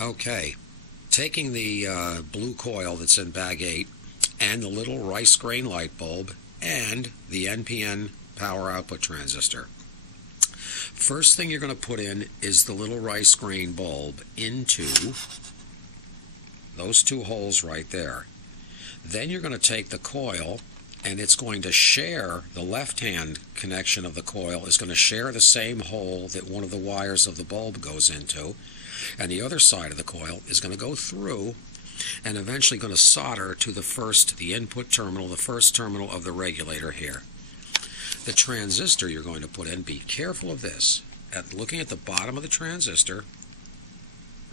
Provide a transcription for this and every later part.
Okay, taking the blue coil that's in bag 8 and the little rice grain light bulb and the NPN power output transistor. First thing you're going to put in is the little rice grain bulb into those two holes right there. Then you're going to take the coil and it's going to share, the left-hand connection of the coil is going to share the same hole that one of the wires of the bulb goes into, and the other side of the coil is going to go through and eventually going to solder to the input terminal, the first terminal of the regulator here. The transistor you're going to put in, be careful of this. Looking at the bottom of the transistor,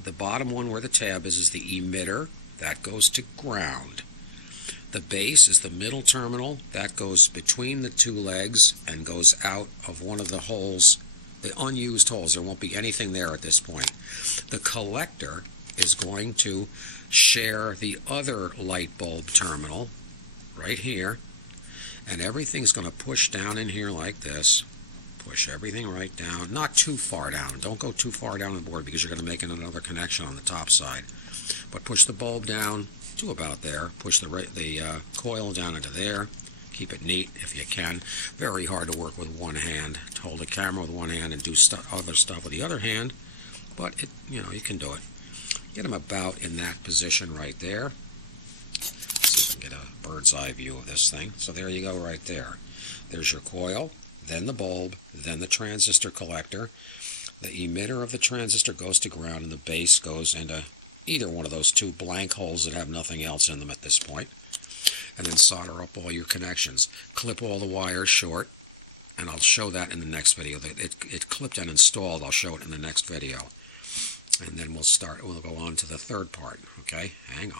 the bottom one where the tab is the emitter. That goes to ground. The base is the middle terminal. That goes between the two legs and goes out of one of the holes, the unused holes. There won't be anything there at this point. The collector is going to share the other light bulb terminal right here, and everything's going to push down in here like this. Push everything right down, not too far down. Don't go too far down the board because you're going to make another connection on the top side. But push the bulb down to about there. Push the coil down into there. Keep it neat if you can. Very hard to work with one hand. To hold a camera with one hand and do other stuff with the other hand, but you can do it. Get them about in that position right there. See if I can get a bird's eye view of this thing. So there you go right there. There's your coil, then the bulb, then the transistor collector. The emitter of the transistor goes to ground and the base goes into either one of those two blank holes that have nothing else in them at this point. And then solder up all your connections. Clip all the wires short, and I'll show that in the next video. It clipped and installed. I'll show it in the next video. And then we'll go on to the third part. Okay, hang on.